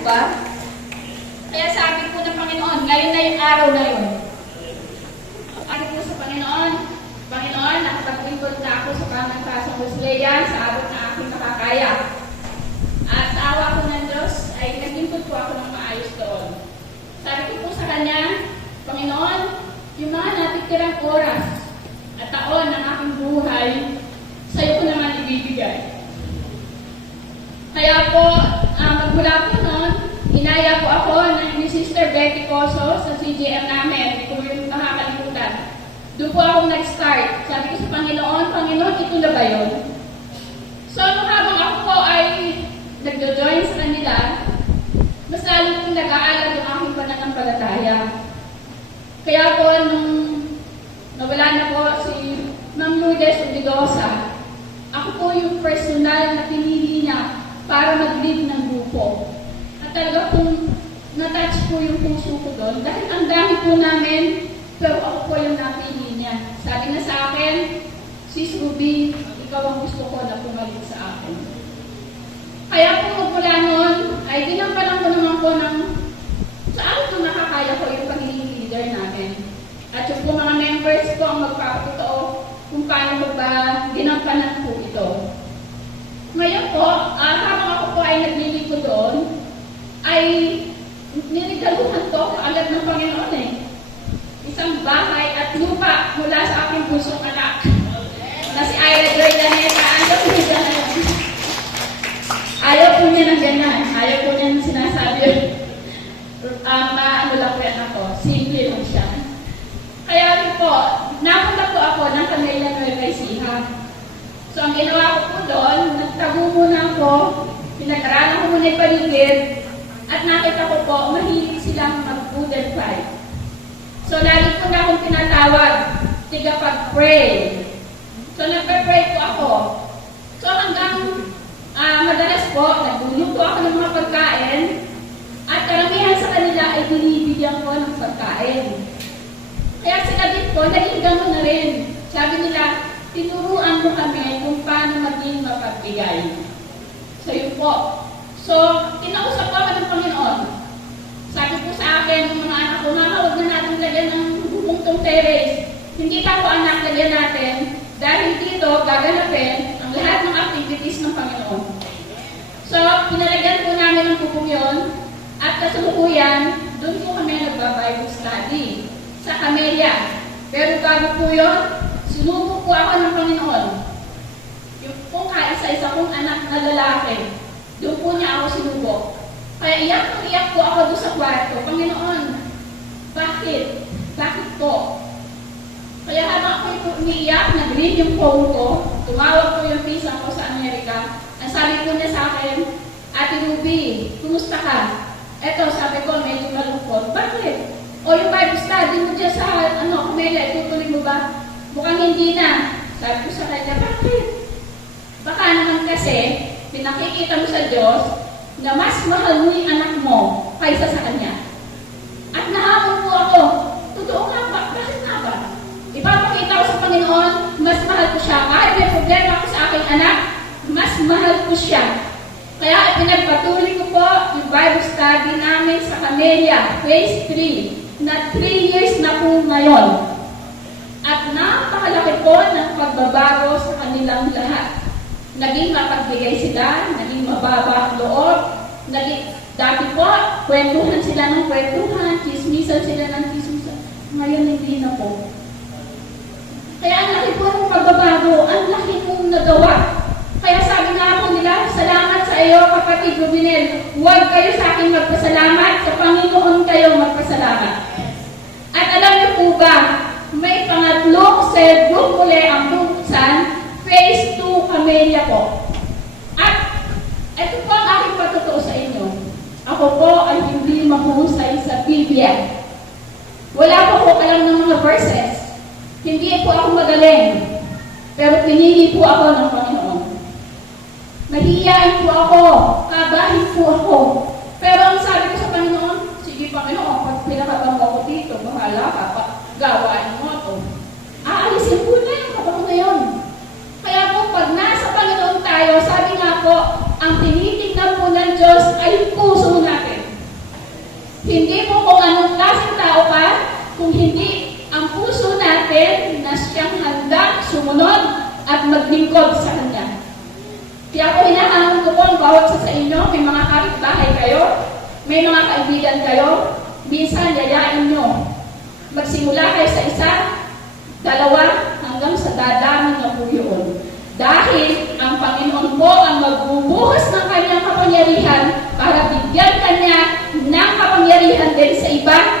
po ba? Kaya sabi po ng Panginoon, ngayon na yung araw na yun. Sabi po sa Panginoon, Panginoon, nakapag-lingkod na ako sa pamangkasang Hosea sa abot na aking makakaya. At sa awa ko ng Diyos, ay naglingkod po ako ng maayos doon. Sabi ko po sa Kanya, Panginoon, yung mga natitirang oras at taon ng aking buhay, sa iyo ko naman ibibigay. Kaya po, magmula po noon, inaya po ako ni Sister Betty Coso sa CGM namin. Hindi ko yung nakakalimutan. Doon po ako nag-start. Sabi ko sa Panginoon, Panginoon, ito na ba yun? So, habang ako po ay nagdo-join sa kanila, mas lalo pong nag-aalala yung aking pananampalataya. Kaya po, nung nawala na po si Ma'am Lourdes Ubidosa, ako po yung personal na pinili niya para mag-lead ng grupo. At talaga pong na-touch po yung puso ko doon. Dahil ang dami po namin, pero ako po yung napili niya. Sabi na sa akin, Sis Ruby, ikaw ang gusto ko na pumalit sa akin. Kaya po mula noon, ay ginampalan ko naman po ng saan ito nakakaya ko yung pagiging leader namin. At yung po mga members ko ang magpapatotoo kung paano ba ginampalan po ito. Ngayon po, habang ako po ay naglilingko doon, ay niligaluhan ko agad ng Panginoon isang bahay at lupa mula sa aking pusong anak na si Ira Joy Daneta. Ayaw po niya ng ganyan. Ayaw po niya ng sinasabi ano lang po yan ako. Simple lang siya. Kaya rin po, napunta po ako ng Pamilya Nueva Ecija. So, ang ginawa ko po doon, nagtago muna ako, pinag-aralan ko muna yung paligid, at nakita ko po, mahilig silang mag-food fight. So, lagi po na akong tinatawag, tigapag-pray. So, nagpe-pray po ako. So, hanggang madalas po, nagbulong po ako ng mga pagkain, at karamihan sa kanila ay binibigyan ko ng pagkain. Kaya sila din po, naging gano'n na rin. Sabi nila, tinuruan mo kami kung paano maging mapagbigay. So, yun po. So, kinausap ko ako ng Panginoon. Sabi po sa akin, ng mga anak ko, Mama, huwag na natin lagyan ng bumungtong terrace. Hindi ka po anak, lagyan natin. Dahil dito, gaganapin ang lahat ng activities ng Panginoon. So, pinalagyan po namin ng bubong yun. At kasalukuyan, doon po kami nagba-Bible study sa Camellia. Pero bago po yun, sinubo po ako ng Panginoon. Yung pong kaisa-isa kong anak na lalaki, doon po niya ako sinubo. Kaya iyak po ako doon sa kwarto. Panginoon, bakit? Bakit po? Kaya habang ako ito umiiyak, nag-ring yung phone ko, tumawag ko yung pisang ko sa Amerika. Ang sabi ko niya sa akin, Ate Ruby, kumusta ka? Eto, sabi ko, medyo malungkot. Bakit? O yung Bible study mo dyan sa, Camellia, itutuloy mo ba? Mukhang hindi na. Sabi ko sa kanya, bakit? Baka naman kasi, pinakikita mo sa Diyos na mas mahal mo yung anak mo kaysa sa Kanya. At nahamon po ako, totoo nga ba? Bakit nga ba? Ipapakita ko sa Panginoon, mas mahal ko siya. Kahit may problema ako sa aking anak, mas mahal ko siya. Kaya ipinagpatuloy ko po yung Bible study namin sa Camellia, Phase 3, na 3 years na po ngayon. At napakalaki po ng pagbabago sa kanilang lahat. Naging mapagbigay sila, naging mababa ang loob, dati po, kwentuhan sila ng kwentuhan, chismisan sila ng chismisan. Ngayon hindi na po. Kaya ang laki po ng pagbabago, ang laki mong nagawa. Kaya sabi nga po nila, salamat sa iyo kapatid Rubenel. Huwag kayo sa akin magpasalamat, sa Panginoon kayo magpasalamat. At alam niyo po ba, may pangatlong cell group uli ang buksan, Phase 2 Camellia po. At ito po ang aking patotoo sa inyo. Ako po ay hindi mahusay sa Biblia. Wala po ako alam ng mga verses. Hindi po ako magaling. Pero pinili po ako ng Panginoon. Mahihiyain po ako. Kabahin po ako. Pero ang sabi ko sa Panginoon, sige Panginoon, pag pinakabang ako dito, bahala ka, gawain mo ako. Aalisin po na yung kabaho na yun. Kaya po, pag nasa Panginoon tayo, sabi nga po, ang tinitignan po ng Diyos ay puso natin. kung hindi ang puso natin na siyang handang sumunod at maglingkod sa Kanya. Kaya po hinahanap ko po ang bawat sa inyo, may mga kapitbahay kayo, may mga kaibigan kayo, minsan yayain nyo. Magsimula kayo sa isa, dalawa, hanggang sa dadami na po yun. Dahil ang Panginoon po ang magbubuhos ng kanyang kapangyarihan para bigyan kanya ng kapangyarihan din sa iba